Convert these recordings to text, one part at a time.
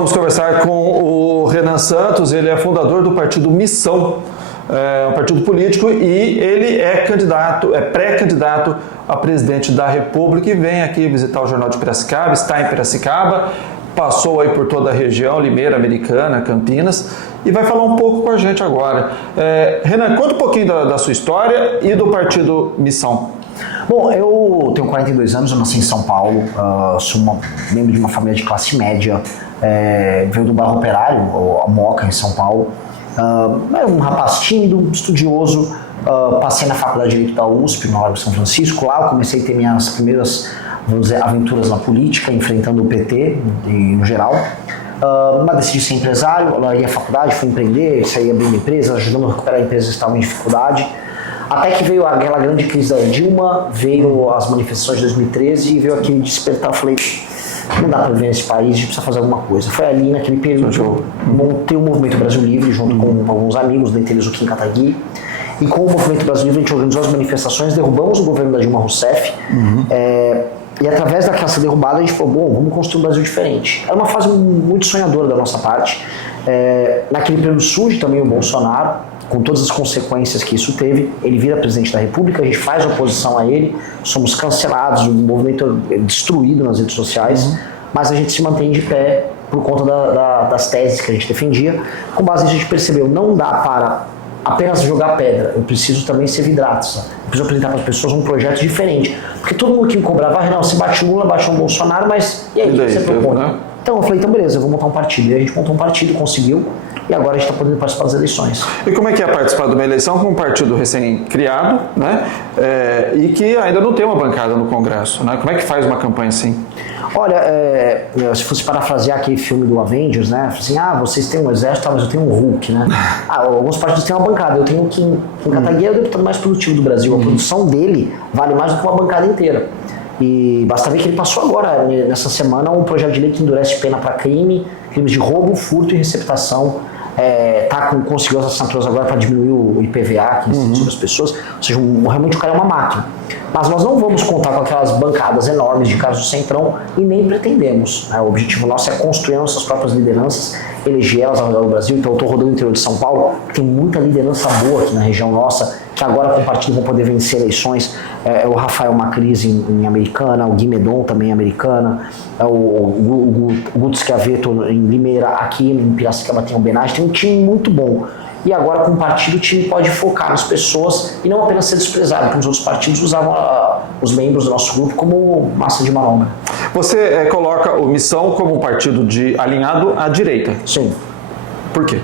vamos conversar com o Renan Santos, ele é fundador do partido Missão, um partido político, e ele é pré-candidato a presidente da República e vem aqui visitar o Jornal de Piracicaba, está em Piracicaba, passou aí por toda a região, Limeira, Americana, Campinas, e vai falar um pouco com a gente agora. Renan, conta um pouquinho da sua história e do partido Missão. Bom, eu tenho 42 anos, eu nasci em São Paulo, sou membro de uma família de classe média, veio do bairro Operário, a Moca, em São Paulo. Era um rapaz tímido, estudioso, passei na Faculdade de Direito da USP, no Largo São Francisco. Lá eu comecei a ter minhas primeiras, vamos dizer, aventuras na política, enfrentando o PT no geral. Mas decidi ser empresário, larguei a faculdade, fui empreender, saí abrindo empresas, ajudando a recuperar empresas que estavam em dificuldade. Até que veio aquela grande crise da Dilma, veio as manifestações de 2013 e veio aquele despertar. Eu falei, não dá para viver nesse país, a gente precisa fazer alguma coisa. Foi ali, naquele período, que eu montei o Movimento Brasil Livre, junto com alguns amigos, dentre eles o Kim Kataguiri. E com o Movimento Brasil Livre, a gente organizou as manifestações, derrubamos o governo da Dilma Rousseff. E através daquela derrubada, a gente falou, bom, vamos construir um Brasil diferente. Era uma fase muito sonhadora da nossa parte. Naquele período surge também o Bolsonaro, com todas as consequências que isso teve. Ele vira presidente da República, a gente faz oposição a ele, somos cancelados, o movimento é destruído nas redes sociais, mas a gente se mantém de pé por conta das teses que a gente defendia. Com base nisso, a gente percebeu, não dá para apenas jogar pedra, eu preciso também ser vidraça, eu preciso apresentar para as pessoas um projeto diferente, porque todo mundo que me cobrava, Renan, se bate Lula, bate um Bolsonaro, mas e aí, o que você propõe? Né? Então eu falei, então beleza, eu vou montar um partido. E a gente montou um partido, conseguiu, e agora a gente está podendo participar das eleições. E como é que é participar de uma eleição com um partido recém-criado, né? E que ainda não tem uma bancada no Congresso, né? Como é que faz uma campanha assim? Olha, se fosse parafrasear aquele filme do Avengers, né? Assim, vocês têm um exército, mas eu tenho um Hulk, né? Alguns partidos têm uma bancada, eu tenho o Kim Kataguiri, é o deputado mais produtivo do Brasil. A produção dele vale mais do que uma bancada inteira. E basta ver que ele passou agora, nessa semana, um projeto de lei que endurece pena para crimes de roubo, furto e receptação. Conseguiu as assinaturas agora para diminuir o IPVA que incide sobre as pessoas. Ou seja, realmente o cara é uma máquina. Mas nós não vamos contar com aquelas bancadas enormes de casos do Centrão e nem pretendemos. O objetivo nosso é construir nossas próprias lideranças, eleger elas ao redor do Brasil. Então eu estou rodando o interior de São Paulo, tem muita liderança boa aqui na região nossa, que agora com o partido vão poder vencer eleições. O Rafael Macris em Americana, o Gui Medon também em Americana, o Guto Schiavetto em Limeira, aqui em Piracicaba tem o Benage, tem um time muito bom. E agora com o partido o time pode focar nas pessoas e não apenas ser desprezado, porque os outros partidos usavam os membros do nosso grupo como massa de manobra. Você coloca o Missão como um partido alinhado à direita? Sim. Por quê?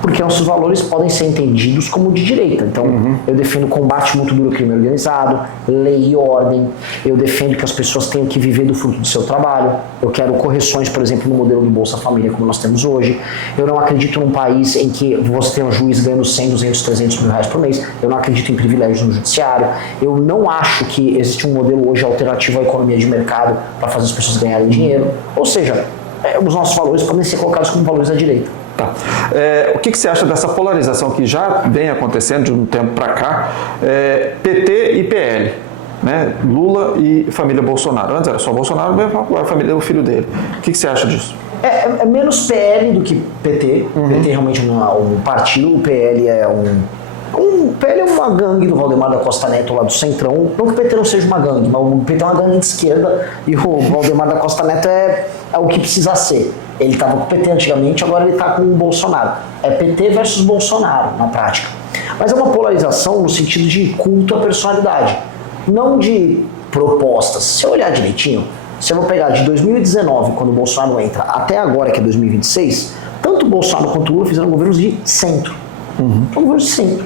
Porque nossos valores podem ser entendidos como de direita. Então, eu defendo combate muito duro ao crime organizado, lei e ordem, eu defendo que as pessoas tenham que viver do fruto do seu trabalho, eu quero correções, por exemplo, no modelo do Bolsa Família como nós temos hoje, eu não acredito num país em que você tem um juiz ganhando 100, 200, 300 mil reais por mês, eu não acredito em privilégios no judiciário, eu não acho que existe um modelo hoje alternativo à economia de mercado para fazer as pessoas ganharem dinheiro, ou seja, os nossos valores podem ser colocados como valores da direita. Tá. O que você acha dessa polarização que já vem acontecendo de um tempo para cá, PT e PL, né? Lula e família Bolsonaro? Antes era só Bolsonaro, agora a família é o filho dele. O que você acha disso? É menos PL do que PT. PT realmente não é um partido, o PL é o PL é uma gangue do Valdemar da Costa Neto lá do Centrão. Não que o PT não seja uma gangue, mas o PT é uma gangue de esquerda e o Valdemar da Costa Neto é o que precisa ser. Ele estava com o PT antigamente, agora ele está com o Bolsonaro. É PT versus Bolsonaro, na prática. Mas é uma polarização no sentido de culto à personalidade, não de propostas. Se eu olhar direitinho, se eu vou pegar de 2019, quando o Bolsonaro entra, até agora, que é 2026, tanto o Bolsonaro quanto o Lula fizeram governos de centro. São governos de centro.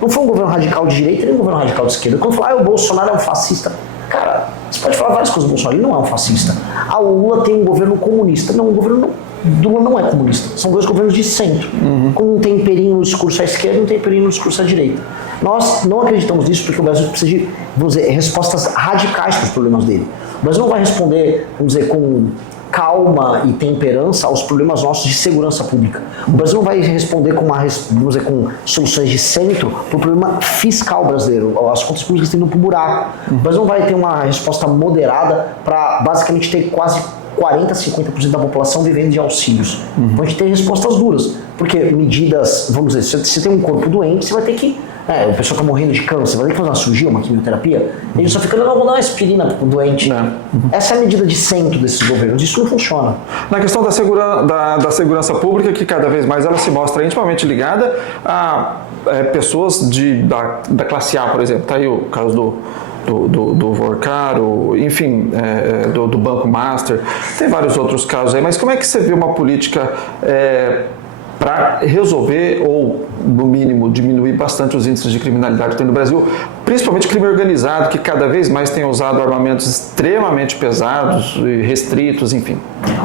Não foi um governo radical de direita, nem um governo radical de esquerda. Quando falar, o Bolsonaro é um fascista, cara, você pode falar várias coisas do Bolsonaro, ele não é um fascista. O Lula tem um governo comunista. Não, o governo do Lula não é comunista. São dois governos de centro. Com um temperinho no discurso à esquerda e um temperinho no discurso à direita. Nós não acreditamos nisso porque o Brasil precisa de, vamos dizer, respostas radicais para os problemas dele. O Brasil não vai responder, vamos dizer, com calma e temperança aos problemas nossos de segurança pública. O Brasil não vai responder vamos dizer, com soluções de centro para o problema fiscal brasileiro. As contas públicas estão indo para o buraco. O Brasil não vai ter uma resposta moderada para basicamente ter quase 40%, 50% da população vivendo de auxílios. Então a gente tem respostas duras, porque medidas, vamos dizer, se você tem um corpo doente, você vai ter que, a pessoa está morrendo de câncer, vai ter que fazer uma cirurgia, uma quimioterapia, e a gente só fica, não, vou dar uma aspirina para o doente. Essa é a medida de centro desses governos, isso não funciona. Na questão da segurança pública, que cada vez mais ela se mostra intimamente ligada a pessoas da classe A, por exemplo. Está aí o caso do Vorcaro, enfim, do Banco Master, tem vários outros casos aí, mas como é que você vê uma política para resolver ou, no mínimo, diminuir bastante os índices de criminalidade que tem no Brasil, principalmente crime organizado, que cada vez mais tem usado armamentos extremamente pesados e restritos, enfim?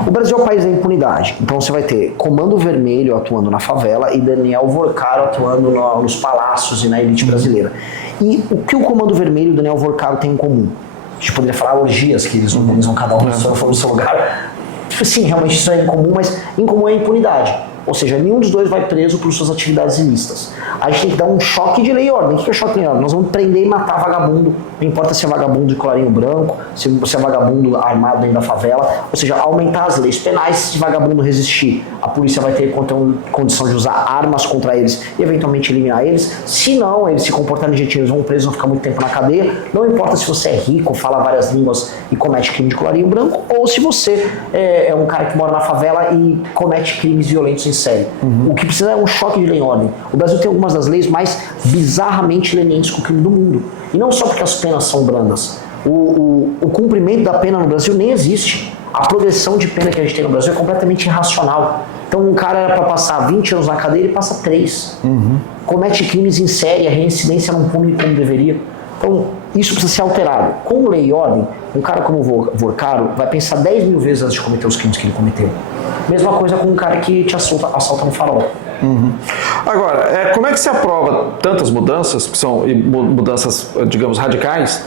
O Brasil é o país da impunidade, então você vai ter Comando Vermelho atuando na favela e Daniel Vorcaro atuando nos palácios e na elite brasileira. E o que o Comando Vermelho e o Daniel Vorcaro têm em comum? A gente poderia falar orgias, que eles organizam cada um no seu lugar. Sim, realmente isso é incomum, mas incomum é a impunidade. Ou seja, nenhum dos dois vai preso por suas atividades ilícitas. A gente tem que dar um choque de lei e ordem. O que é choque de lei e ordem? Nós vamos prender e matar vagabundo. Não importa se é vagabundo de colarinho branco, se é vagabundo armado dentro da favela. Ou seja, aumentar as leis penais. Se vagabundo resistir, a polícia vai ter condição de usar armas contra eles e eventualmente eliminar eles. Se não, eles se comportarem direitinho, eles vão presos, vão ficar muito tempo na cadeia. Não importa se você é rico, fala várias línguas e comete crime de colarinho branco, ou se você é um cara que mora na favela e comete crimes violentos em série. O que precisa é um choque de lei e ordem. O Brasil tem algumas das leis mais bizarramente lenientes com o crime do mundo. E não só porque as penas são brandas. O cumprimento da pena no Brasil nem existe. A progressão de pena que a gente tem no Brasil é completamente irracional. Então um cara era para passar 20 anos na cadeia, ele passa 3. Comete crimes em série, a reincidência não pune como deveria. Então isso precisa ser alterado. Com lei e ordem, um cara como o Vorcaro vai pensar 10 mil vezes antes de cometer os crimes que ele cometeu. Mesma coisa com um cara que te assalta no farol. Agora, como é que se aprova tantas mudanças, que são mudanças, digamos, radicais,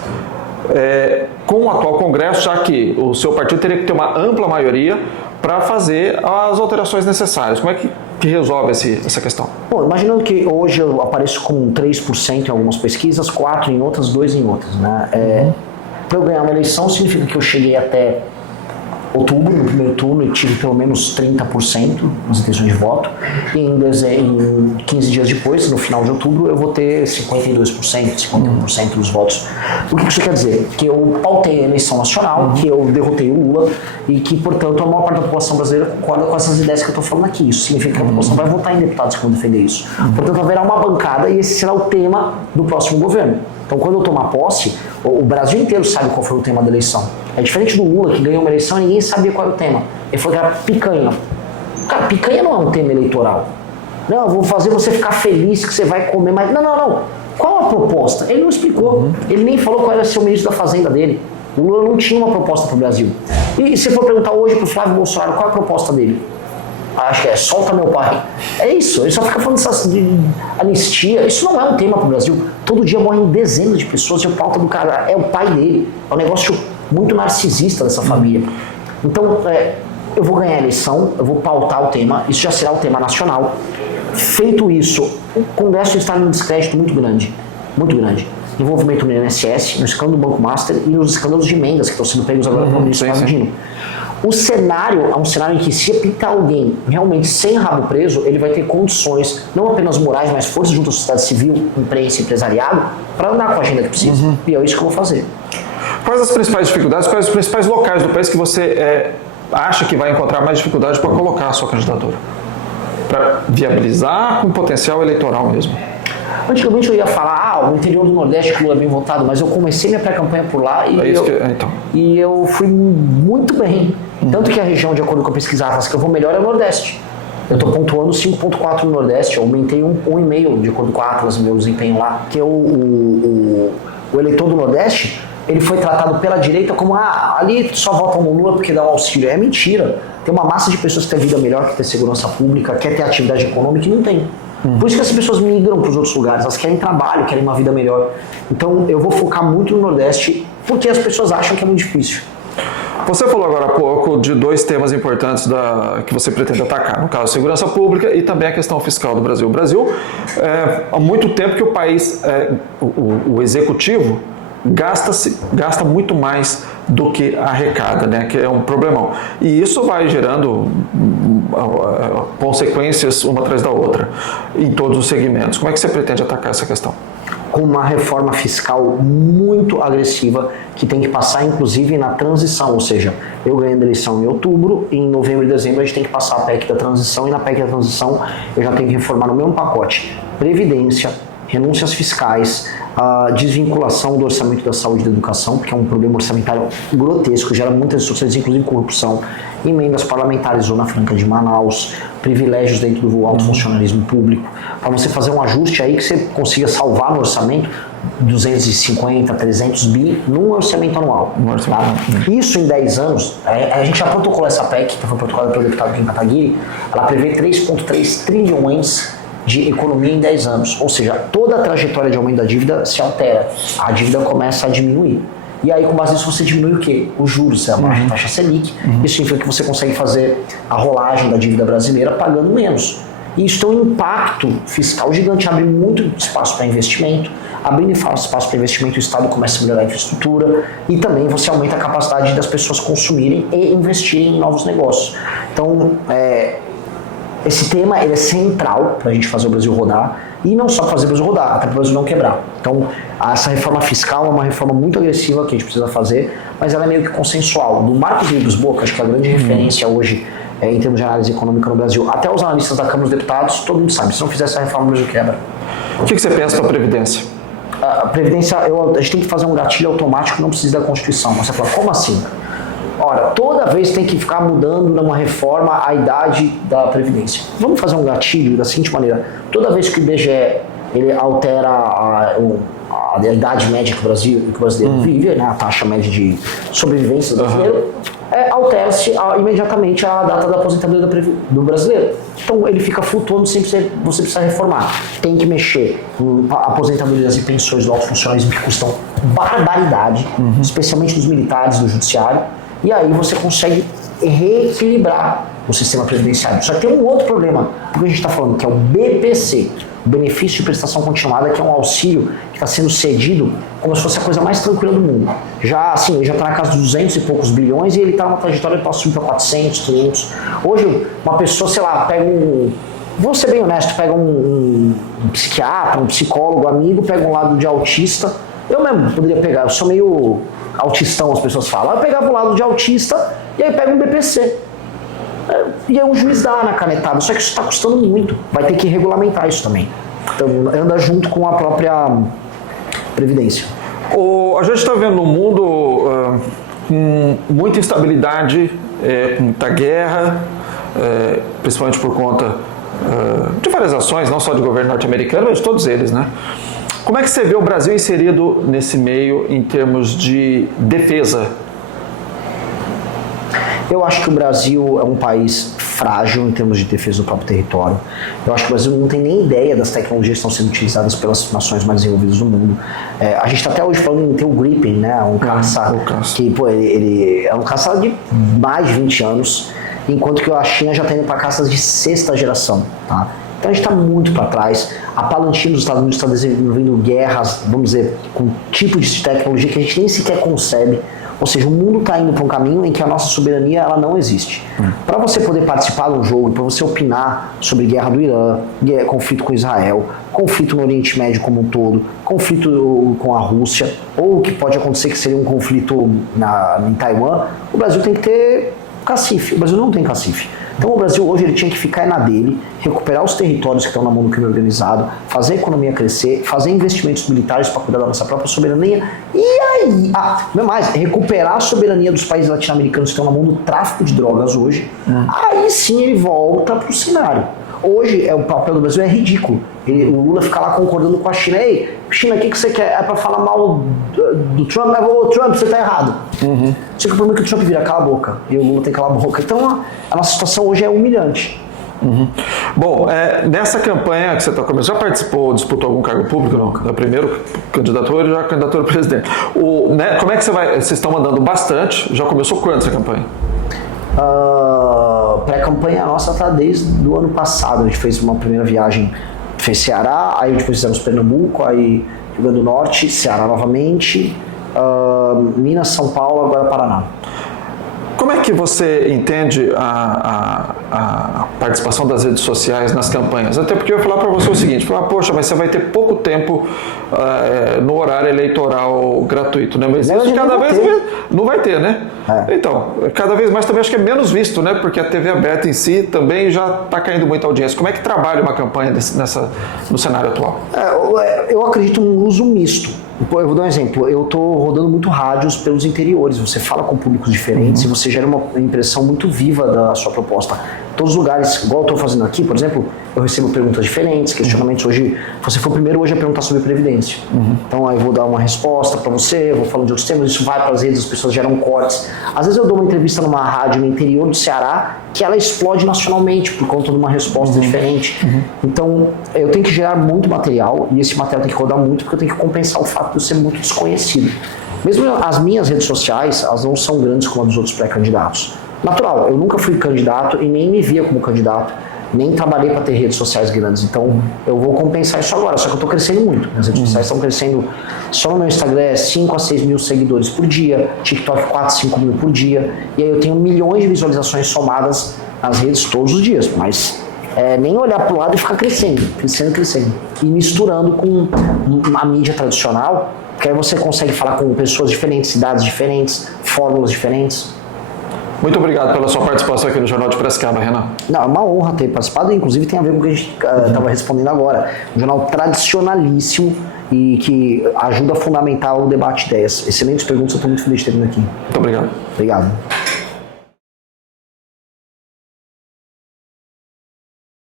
com o atual Congresso, já que o seu partido teria que ter uma ampla maioria para fazer as alterações necessárias? Como é que resolve essa questão? Bom, imaginando que hoje eu apareço com 3% em algumas pesquisas, 4% em outras, 2% em outras. Né? Para eu ganhar uma eleição significa que eu cheguei até outubro, no primeiro turno, e tive pelo menos 30% nas intenções de voto. E em 15 dias depois, no final de outubro, eu vou ter 52%, 51% dos votos. O que isso quer dizer? Que eu pautei a eleição nacional, que eu derrotei o Lula e que, portanto, a maior parte da população brasileira concorda com essas ideias que eu estou falando aqui. Isso significa que a população vai votar em deputados que vão defender isso. Portanto, haverá uma bancada e esse será o tema do próximo governo. Então, quando eu tomar posse, o Brasil inteiro sabe qual foi o tema da eleição. É diferente do Lula, que ganhou uma eleição e ninguém sabia qual era o tema. Ele falou que era picanha. Cara, picanha não é um tema eleitoral. Não, eu vou fazer você ficar feliz que você vai comer mais. Não. Qual a proposta? Ele não explicou. Ele nem falou qual era ser o ministro da Fazenda dele. O Lula não tinha uma proposta para o Brasil. E se for perguntar hoje para o Flávio Bolsonaro qual é a proposta dele? Acho que solta meu pai. É isso, ele só fica falando de anistia. Isso não é um tema para o Brasil. Todo dia morrem dezenas de pessoas e a pauta do cara é o pai dele. É um negócio muito narcisista dessa família. Então, eu vou ganhar a eleição, eu vou pautar o tema, isso já será o tema nacional. Feito isso, o Congresso está num descrédito muito grande. Muito grande. Envolvimento no INSS, no escândalo do Banco Master e nos escândalos de emendas que estão sendo pegos agora pelo ministro Flávio Dino. O cenário é um cenário em que, se pintar alguém realmente sem rabo preso, ele vai ter condições, não apenas morais, mas forças junto à sociedade civil, imprensa e empresariado, para andar com a agenda que precisa. E é isso que eu vou fazer. Quais as principais dificuldades, quais os principais locais do país que você acha que vai encontrar mais dificuldade para colocar a sua candidatura? Para viabilizar com potencial eleitoral mesmo? Antigamente eu ia falar, o interior do Nordeste que o Lula é bem votado, mas eu comecei minha pré-campanha por lá e eu fui muito bem. Tanto que a região, de acordo com a pesquisa Atlas, que eu vou melhor é o Nordeste. Eu estou pontuando 5,4 no Nordeste, eu aumentei 1,5 de acordo com a Atlas, meu desempenho lá, que o eleitor do Nordeste, ele foi tratado pela direita como, ali só votam no Lula porque dá um auxílio. É mentira. Tem uma massa de pessoas que têm vida melhor, que tem segurança pública, quer ter atividade econômica e não tem. Por isso que essas pessoas migram para os outros lugares, elas querem trabalho, querem uma vida melhor. Então eu vou focar muito no Nordeste, porque as pessoas acham que é muito difícil. Você falou agora há pouco de dois temas importantes que você pretende atacar, no caso, a segurança pública e também a questão fiscal do Brasil. O Brasil, há muito tempo que o país, o executivo, gasta muito mais do que arrecada, né? Que é um problemão. E isso vai gerando consequências uma atrás da outra em todos os segmentos. Como é que você pretende atacar essa questão? Com uma reforma fiscal muito agressiva, que tem que passar inclusive na transição, ou seja, eu ganhei a eleição em outubro, e em novembro e dezembro a gente tem que passar a PEC da transição, e na PEC da transição eu já tenho que reformar no mesmo pacote previdência, renúncias fiscais, a desvinculação do orçamento da saúde e da educação, porque é um problema orçamentário grotesco, gera muitas distorções, inclusive corrupção, emendas parlamentares, Zona Franca de Manaus, privilégios dentro do alto funcionalismo público, para você fazer um ajuste aí que você consiga salvar no orçamento 250, 300 bi num orçamento anual. Tá? Isso em 10 anos, a gente já protocolou essa PEC, que foi protocolada pelo deputado Kim Kataguiri, ela prevê 3,3 trilhões de economia em 10 anos, ou seja, toda a trajetória de aumento da dívida se altera, a dívida começa a diminuir. E aí, com base nisso, você diminui o quê? Os juros, a taxa Selic. Isso significa que você consegue fazer a rolagem da dívida brasileira pagando menos. E isso tem um impacto fiscal gigante, abre muito espaço para investimento. Abrindo espaço para investimento, o Estado começa a melhorar a infraestrutura e também você aumenta a capacidade das pessoas consumirem e investirem em novos negócios. Então, esse tema ele é central para a gente fazer o Brasil rodar, e não só fazer o Brasil rodar, até para o Brasil não quebrar. Então, essa reforma fiscal é uma reforma muito agressiva que a gente precisa fazer, mas ela é meio que consensual. Do Marcos Vives-Boa, que acho que é a grande referência hoje em termos de análise econômica no Brasil, até os analistas da Câmara dos Deputados, todo mundo sabe, se não fizer essa reforma, o Brasil quebra. O que você pensa da Previdência? A Previdência, a gente tem que fazer um gatilho automático que não precisa da Constituição. Você fala, como assim? Ora, toda vez tem que ficar mudando numa reforma a idade da Previdência. Vamos fazer um gatilho da seguinte maneira: toda vez que o IBGE ele altera a idade média que o brasileiro vive, né, a taxa média de sobrevivência do brasileiro, altera-se imediatamente a data da aposentadoria do brasileiro. Então ele fica flutuando sem você precisar reformar. Tem que mexer em aposentadorias e pensões do alto funcionalismo que custam barbaridade, especialmente dos militares, do judiciário. E aí você consegue reequilibrar o sistema previdenciário. Só que tem um outro problema, porque a gente está falando, que é o BPC, o Benefício de Prestação Continuada, que é um auxílio que está sendo cedido como se fosse a coisa mais tranquila do mundo. Já assim, ele já está na casa dos 200 e poucos bilhões e ele está numa trajetória para subir para 400, 500. Hoje, uma pessoa, sei lá, pega vou ser bem honesto, pega um psiquiatra, um psicólogo, amigo, pega um lado de autista. Eu mesmo poderia pegar, eu sou meio autistão, as pessoas falam. Eu pegava o lado de autista e aí pega um BPC. E aí um juiz dá na canetada, só que isso está custando muito. Vai ter que regulamentar isso também. Então anda junto com a própria Previdência. A gente está vendo no mundo com muita instabilidade, com muita guerra, principalmente por conta de várias ações, não só de governo norte-americano, mas de todos eles, né? Como é que você vê o Brasil inserido nesse meio em termos de defesa? Eu acho que o Brasil é um país frágil em termos de defesa do próprio território. Eu acho que o Brasil não tem nem ideia das tecnologias que estão sendo utilizadas pelas nações mais desenvolvidas do mundo. A gente está até hoje falando em ter o Gripen, né? Um caça que, ele é um caça de mais de 20 anos, enquanto que a China já está indo para caças de 6ª geração, tá? Então a gente está muito para trás. A Palantir nos Estados Unidos está desenvolvendo guerras, vamos dizer, com um tipo de tecnologia que a gente nem sequer concebe. Ou seja, o mundo está indo para um caminho em que a nossa soberania ela não existe. Para você poder participar de um jogo, para você opinar sobre guerra do Irã, conflito com Israel, conflito no Oriente Médio como um todo, conflito com a Rússia, ou o que pode acontecer que seria um conflito em Taiwan, o Brasil tem que ter cacife. O Brasil não tem cacife. Então o Brasil hoje ele tinha que ficar na dele, recuperar os territórios que estão na mão do crime organizado, fazer a economia crescer, fazer investimentos militares para cuidar da nossa própria soberania e aí, não é mais, recuperar a soberania dos países latino-americanos que estão na mão do tráfico de drogas hoje, aí sim ele volta para o cenário. Hoje o papel do Brasil é ridículo. O Lula fica lá concordando com a China. Ei, China, o que você quer? É para falar mal do Trump? Ô, Trump, você tá errado. Só que o problema é que o Trump vira cala a boca e o Lula tem que calar a boca. Então a nossa situação hoje é humilhante. Bom, nessa campanha que você está começando, já participou, disputou algum cargo público? Não? Da primeira candidatura e já candidatura a presidente. Como é que vocês estão mandando bastante? Já começou quando essa campanha? Pré-campanha nossa está desde o ano passado. A gente fez uma primeira viagem, fez Ceará, aí depois fizemos Pernambuco, aí Rio Grande do Norte, Ceará novamente, Minas, São Paulo, agora Paraná. Como é que você entende a participação das redes sociais nas campanhas? Até porque eu ia falar para você o seguinte, poxa, mas você vai ter pouco tempo no horário eleitoral gratuito, né? Mas isso cada vez mais não vai ter, né? Então, cada vez mais também acho que é menos visto, né? Porque a TV aberta em si também já está caindo muita audiência. Como é que trabalha uma campanha no cenário atual? Eu acredito num uso misto. Eu vou dar um exemplo, eu estou rodando muito rádios pelos interiores, você fala com públicos diferentes e você gera uma impressão muito viva da sua proposta. Todos os lugares, igual eu estou fazendo aqui, por exemplo, eu recebo perguntas diferentes, questionamentos. Hoje, você foi o primeiro hoje a perguntar sobre Previdência. Então aí eu vou dar uma resposta para você, vou falando de outros temas, isso vai para as redes, as pessoas geram cortes. Às vezes eu dou uma entrevista numa rádio no interior do Ceará que ela explode nacionalmente por conta de uma resposta diferente. Então eu tenho que gerar muito material e esse material tem que rodar muito porque eu tenho que compensar o fato de eu ser muito desconhecido. Mesmo as minhas redes sociais, elas não são grandes como a dos outros pré-candidatos. Natural, eu nunca fui candidato e nem me via como candidato, nem trabalhei para ter redes sociais grandes, então eu vou compensar isso agora, só que eu estou crescendo muito, as redes sociais estão crescendo, só no meu Instagram 5 a 6 mil seguidores por dia, TikTok 4 a 5 mil por dia, e aí eu tenho milhões de visualizações somadas nas redes todos os dias, mas nem olhar para o lado e ficar crescendo, e misturando com a mídia tradicional, que aí você consegue falar com pessoas diferentes, cidades diferentes, fórmulas diferentes. Muito obrigado pela sua participação aqui no Jornal de Piracicaba, Renan. Não, é uma honra ter participado, inclusive tem a ver com o que a gente estava respondendo agora. Um jornal tradicionalíssimo e que ajuda a fundamentar o debate de ideias. Excelentes perguntas, eu estou muito feliz de ter vindo aqui. Muito obrigado. Obrigado.